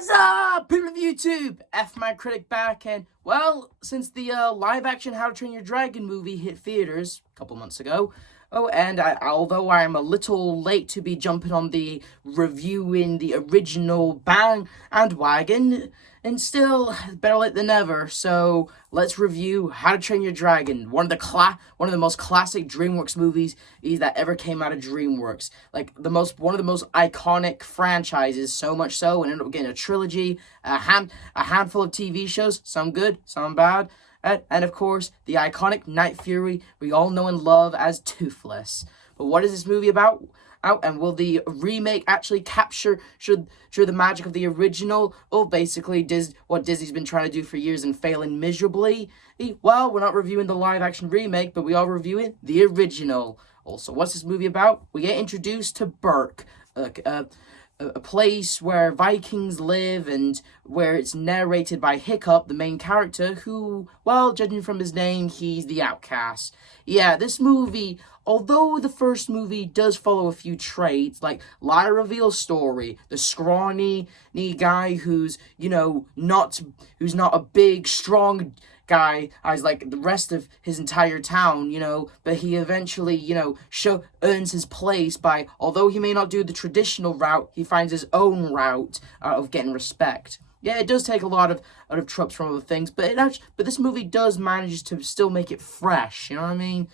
What's up, people of YouTube? F-Man Critic back, and well, since the live-action How to Train Your Dragon movie hit theaters a couple months ago, although I'm a little late to be jumping on the reviewing the original bandwagon, and still better late than never. So let's review How to Train Your Dragon, one of the most classic DreamWorks movies that ever came out of DreamWorks. Like one of the most iconic franchises. So much so, and ended up getting a trilogy, a handful of TV shows, some good, some bad. And of course, the iconic Night Fury we all know and love as Toothless. But what is this movie about? And will the remake actually capture the magic of the original? Or basically what Disney's been trying to do for years and failing miserably? Well, we're not reviewing the live-action remake, but we are reviewing the original. Also, what's this movie about? We get introduced to Berk, a place where Vikings live, and where it's narrated by Hiccup, the main character, who, well, judging from his name, he's the outcast. Yeah, this movie, although the first movie does follow a few traits, like lie reveal story, the scrawny guy who's not a big, strong guy as like the rest of his entire town, but he eventually, earns his place by, although he may not do the traditional route, he finds his own route of getting respect. Yeah, it does take a lot of tropes from other things, but this movie does manage to still make it fresh. You know what I mean?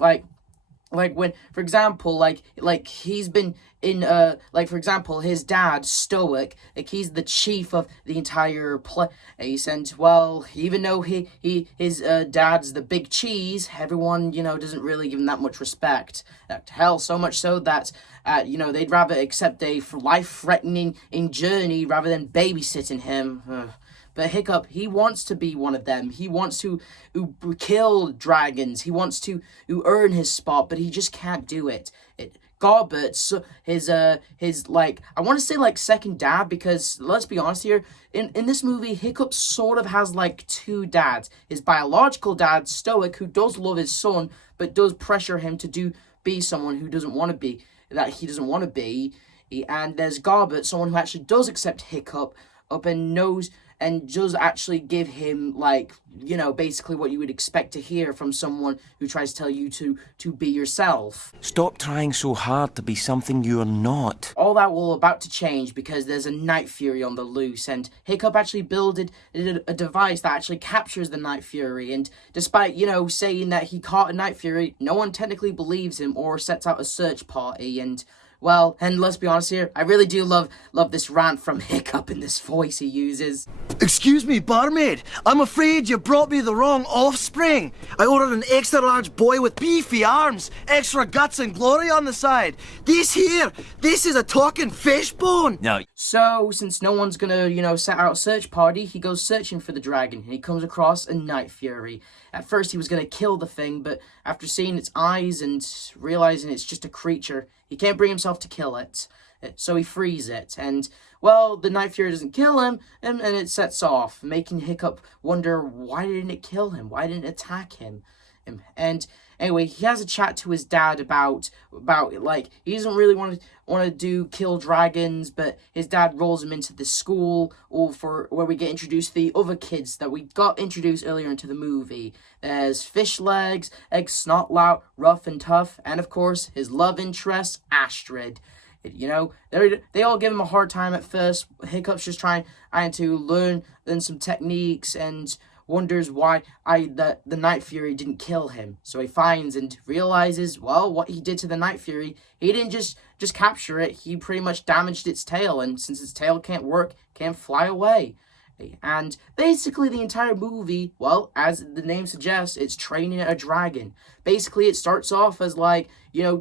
Like when, for example, like he's been in, for example, his dad, Stoic, like he's the chief of the entire place, and, well, even though his dad's the big cheese, everyone, doesn't really give him that much respect. Hell, so much so that, they'd rather accept a life-threatening journey rather than babysitting him. But Hiccup, he wants to be one of them. He wants to kill dragons. He wants to earn his spot, but he just can't do it. Garbert, his I want to say like second dad, because let's be honest here, in this movie, Hiccup sort of has like two dads. His biological dad, Stoic, who does love his son, but does pressure him to be someone who doesn't want to be, that he doesn't want to be. And there's Garbert, someone who actually does accept Hiccup up and knows and does actually give him, basically what you would expect to hear from someone who tries to tell you to be yourself. Stop trying so hard to be something you're not. All that will about to change because there's a Night Fury on the loose, and Hiccup actually built a device that actually captures the Night Fury, and despite, saying that he caught a Night Fury, no one technically believes him or sets out a search party, and... well, and let's be honest here, I really do love this rant from Hiccup in this voice he uses. Excuse me, barmaid. I'm afraid you brought me the wrong offspring. I ordered an extra large boy with beefy arms, extra guts and glory on the side. This is a talking fish bone. No. So, since no one's gonna, set out a search party, he goes searching for the dragon, and he comes across a Night Fury. At first, he was gonna kill the thing, but after seeing its eyes and realizing it's just a creature, he can't bring himself to kill it. So he frees it, and, well, the Night Fury doesn't kill him, and it sets off, making Hiccup wonder, why didn't it kill him? Why didn't it attack him? And anyway, he has a chat to his dad about he doesn't really want to kill dragons, but his dad rolls him into this school where we get introduced to the other kids that we got introduced earlier into the movie. There's Fish Legs, Egg Snotlout, Rough and Tough, and of course his love interest, Astrid. They all give him a hard time at first. Hiccup's just trying to learn some techniques and wonders why the Night Fury didn't kill him. So he finds and realizes, well, what he did to the Night Fury, he didn't just capture it, he pretty much damaged its tail, and since its tail can't fly away. And basically the entire movie, well, as the name suggests, it's training a dragon. Basically it starts off as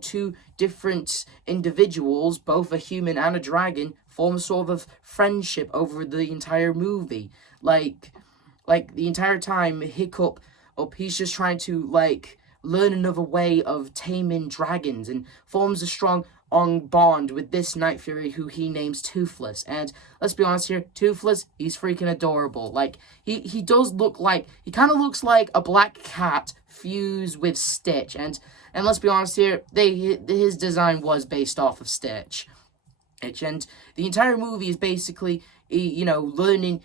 two different individuals, both a human and a dragon, form a sort of friendship over the entire movie. Like the entire time, Hiccup, he's just trying to, learn another way of taming dragons, and forms a strong bond with this Night Fury who he names Toothless. And let's be honest here, Toothless, he's freaking adorable. He kind of looks like a black cat fused with Stitch. And let's be honest here, his design was based off of Stitch. And the entire movie is basically, learning,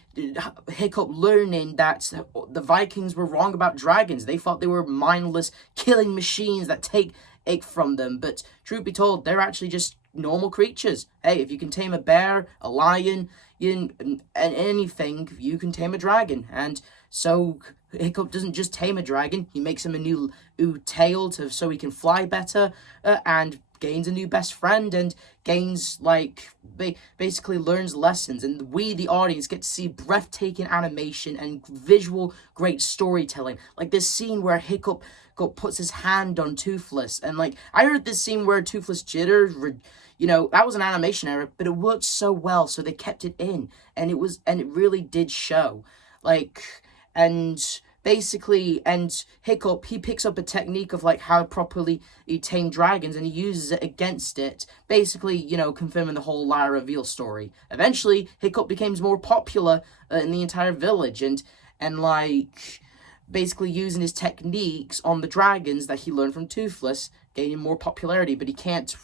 Hiccup learning that the Vikings were wrong about dragons. They thought they were mindless killing machines that take ink from them. But truth be told, they're actually just normal creatures. Hey, if you can tame a bear, a lion, and anything, you can tame a dragon. And so Hiccup doesn't just tame a dragon, he makes him a new tail so he can fly better, and gains a new best friend, and gains, basically learns lessons. And we, the audience, get to see breathtaking animation and visual great storytelling. Like this scene where Hiccup puts his hand on Toothless, and I heard this scene where Toothless jitters, that was an animation error, but it worked so well, so they kept it in, and it really did show. And Hiccup, he picks up a technique of how properly you tame dragons, and he uses it against it, basically, confirming the whole Lyra reveal story. Eventually, Hiccup becomes more popular in the entire village, and basically using his techniques on the dragons that he learned from Toothless, gaining more popularity. But he can't,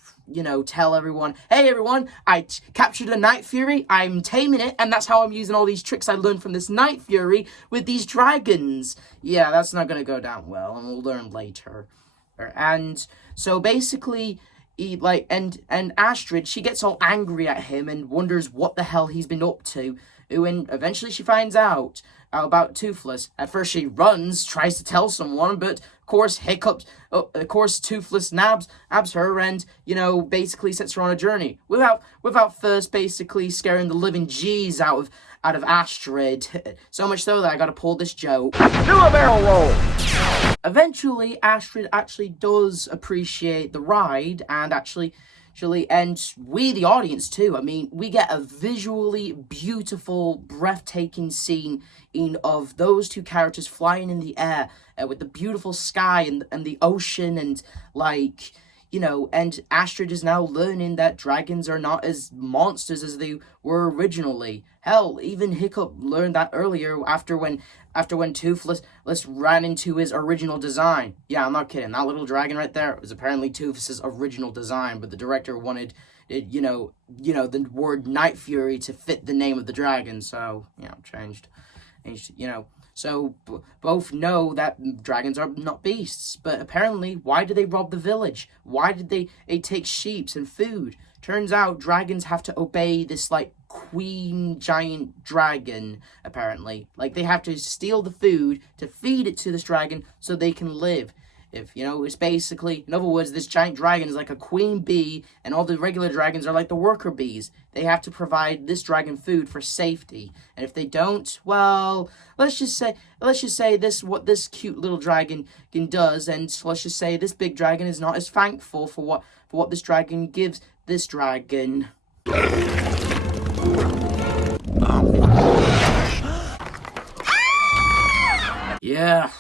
tell everyone, hey everyone, I captured a Night Fury, I'm taming it, and that's how I'm using all these tricks I learned from this Night Fury with these dragons. Yeah, that's not gonna go down well, and we'll learn later. And so basically, and Astrid, she gets all angry at him and wonders what the hell he's been up to. And eventually she finds out about Toothless. At first she runs, tries to tell someone, but of course Toothless nabs her, and basically sets her on a journey without first basically scaring the living G's out of Astrid. So much so that I gotta pull this joke. Do a barrel roll! Eventually, Astrid actually does appreciate the ride, and and we, the audience, too. I mean, we get a visually beautiful, breathtaking scene of those two characters flying in the air with the beautiful sky and the ocean, and and Astrid is now learning that dragons are not as monsters as they were originally. Hell, even Hiccup learned that earlier after when Toothless ran into his original design. Yeah, I'm not kidding. That little dragon right there was apparently Toothless's original design, but the director wanted it, the word Night Fury to fit the name of the dragon, so, changed. So both know that dragons are not beasts, but apparently, why did they rob the village? Why did they take sheep and food? Turns out dragons have to obey this, queen giant dragon, apparently. They have to steal the food to feed it to this dragon so they can live. It's basically, in other words, this giant dragon is like a queen bee, and all the regular dragons are like the worker bees. They have to provide this dragon food for safety, and if they don't, well, let's just say this what this cute little dragon does, and let's just say this big dragon is not as thankful for what this dragon gives this dragon. Yeah.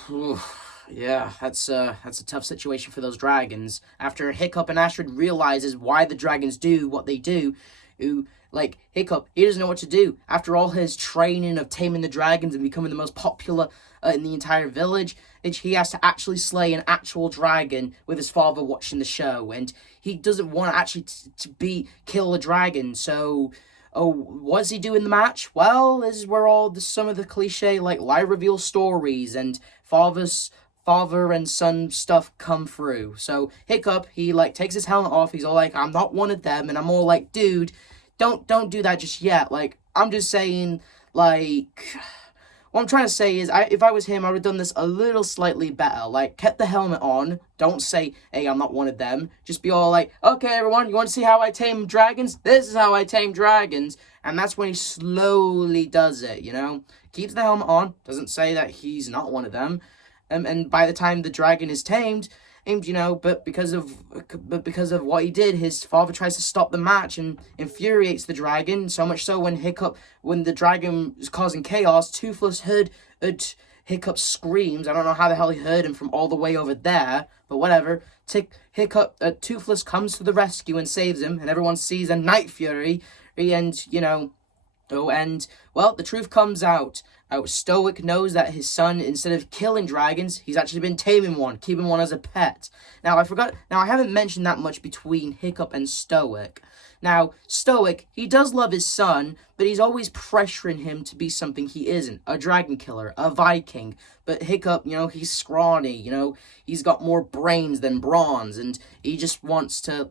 Yeah, that's a tough situation for those dragons. After Hiccup and Astrid realizes why the dragons do what they do, Hiccup, he doesn't know what to do. After all his training of taming the dragons and becoming the most popular in the entire village, he has to actually slay an actual dragon with his father watching the show, and he doesn't want to actually kill a dragon. So, what does he do in the match? Well, this is where some of the cliche lie reveal stories and father and son stuff come through. So Hiccup, he takes his helmet off. He's all I'm not one of them, and I'm all dude, don't do that just yet. I'm just saying, what I'm trying to say is, if I was him, I would have done this a little slightly better. Kept the helmet on. Don't say, hey, I'm not one of them. Just be all okay, everyone, you want to see how I tame dragons? This is how I tame dragons. And that's when he slowly does it, Keeps the helmet on. Doesn't say that he's not one of them. And by the time the dragon is tamed, but because of what he did, his father tries to stop the match and infuriates the dragon, so much so when the dragon is causing chaos, Toothless heard Hiccup's screams. I don't know how the hell he heard him from all the way over there, but whatever. Toothless comes to the rescue and saves him, and everyone sees a Night Fury, and, the truth comes out. Stoic knows that his son, instead of killing dragons, he's actually been taming one, keeping one as a pet. Now, I haven't mentioned that much between Hiccup and Stoic. Now, Stoic, he does love his son, but he's always pressuring him to be something he isn't. A dragon killer, a Viking. But Hiccup, he's scrawny, he's got more brains than bronze, and he just wants to,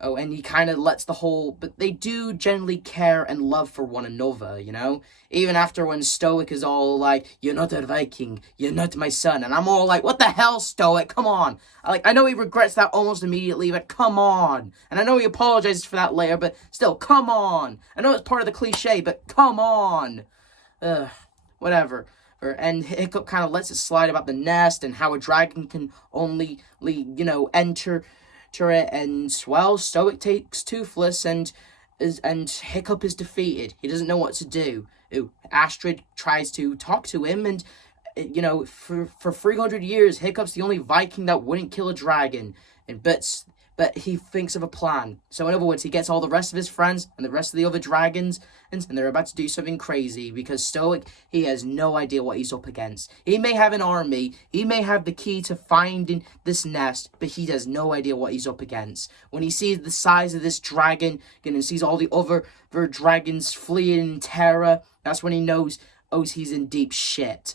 oh, and he kind of lets the whole... But they do generally care and love for one another, Even after when Stoic is all like, you're not a Viking, you're not my son. And I'm all like, what the hell, Stoic? Come on. I know he regrets that almost immediately, but come on. And I know he apologizes for that later, but still, come on. I know it's part of the cliche, but come on. Whatever. And Hiccup kind of lets it slide about the nest and how a dragon can only, enter it, and well, Stoic takes Toothless, and Hiccup is defeated. He doesn't know what to do. Astrid tries to talk to him, and for 300 years, Hiccup's the only Viking that wouldn't kill a dragon, but he thinks of a plan. So in other words, he gets all the rest of his friends and the rest of the other dragons, and they're about to do something crazy, because Stoic, he has no idea what he's up against. He may have an army, he may have the key to finding this nest, but he has no idea what he's up against. When he sees the size of this dragon, and sees all the other dragons fleeing in terror, that's when he knows, he's in deep shit.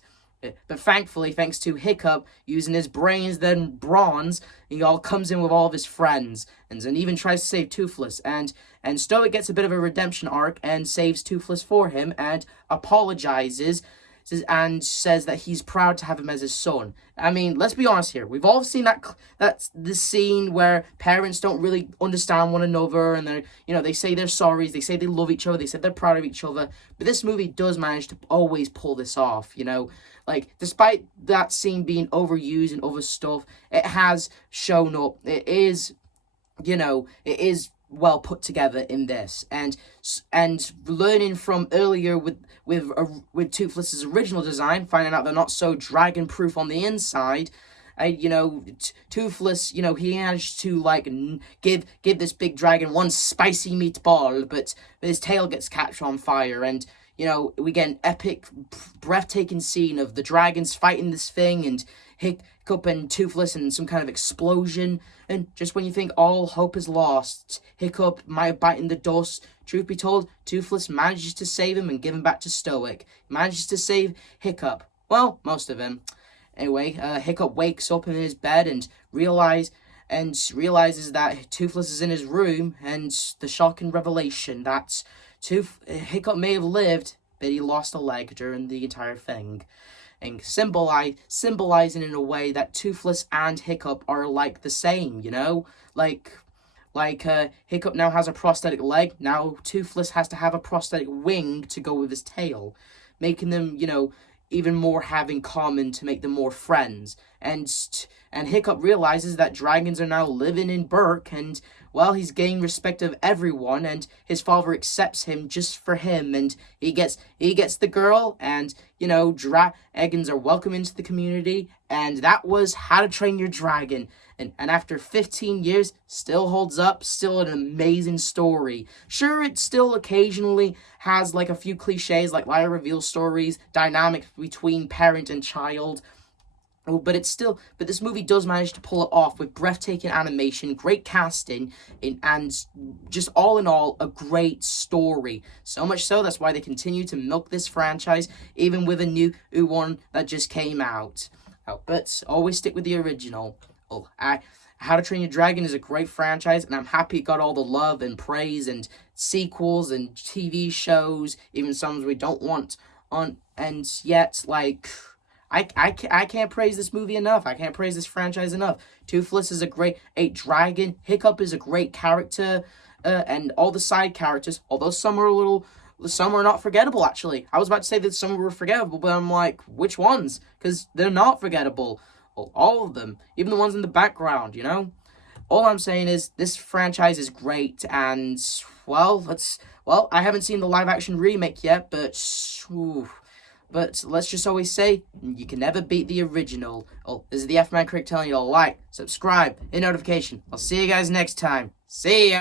But thankfully, thanks to Hiccup using his brains then bronze, he all comes in with all of his friends, and even tries to save Toothless. And Stoic gets a bit of a redemption arc and saves Toothless for him, and apologizes and says that he's proud to have him as his son. I mean, let's be honest here. We've all seen that's the scene where parents don't really understand one another, and they say they're sorry, they say they love each other, they say they're proud of each other. But this movie does manage to always pull this off, despite that scene being overused and other stuff, it has shown up. It is, it is well put together in this, and learning from earlier with Toothless's original design, finding out they're not so dragon proof on the inside. Toothless, he managed to give this big dragon one spicy meatball, but his tail gets catch on fire, and we get an epic, breathtaking scene of the dragons fighting this thing, and Hiccup and Toothless in some kind of explosion. And just when you think all hope is lost, Hiccup might bite in the dust. Truth be told, Toothless manages to save him and give him back to Stoic. Manages to save Hiccup. Well, most of him. Anyway, Hiccup wakes up in his bed and realizes that Toothless is in his room, and the shocking revelation that Hiccup may have lived, but he lost a leg during the entire thing. And symbolizing in a way that Toothless and Hiccup are the same, Hiccup now has a prosthetic leg, now Toothless has to have a prosthetic wing to go with his tail, making them, even more have in common to make them more friends. And Hiccup realizes that dragons are now living in Berk, and well, he's gained respect of everyone, and his father accepts him just for him, and he gets the girl, and dragons are welcome into the community. And that was How to Train Your Dragon. And after 15 years, still holds up, still an amazing story. Sure, it still occasionally has a few cliches, like liar reveal stories, dynamics between parent and child. But this movie does manage to pull it off with breathtaking animation, great casting, and just all in all, a great story. So much so, that's why they continue to milk this franchise, even with a new one that just came out. But always stick with the original. How to Train Your Dragon is a great franchise, and I'm happy it got all the love and praise and sequels and TV shows, even some we don't want on, and yet, I can't praise this movie enough. I can't praise this franchise enough. Toothless is a great dragon. Hiccup is a great character, and all the side characters, although some are not forgettable, actually. I was about to say that some were forgettable, but I'm like, which ones? Because they're not forgettable. Well, all of them, even the ones in the background, All I'm saying is, this franchise is great, and, well, I haven't seen the live-action remake yet, but let's just always say, you can never beat the original. This is the F-Man Critic telling you to like, subscribe, hit notification. I'll see you guys next time. See ya!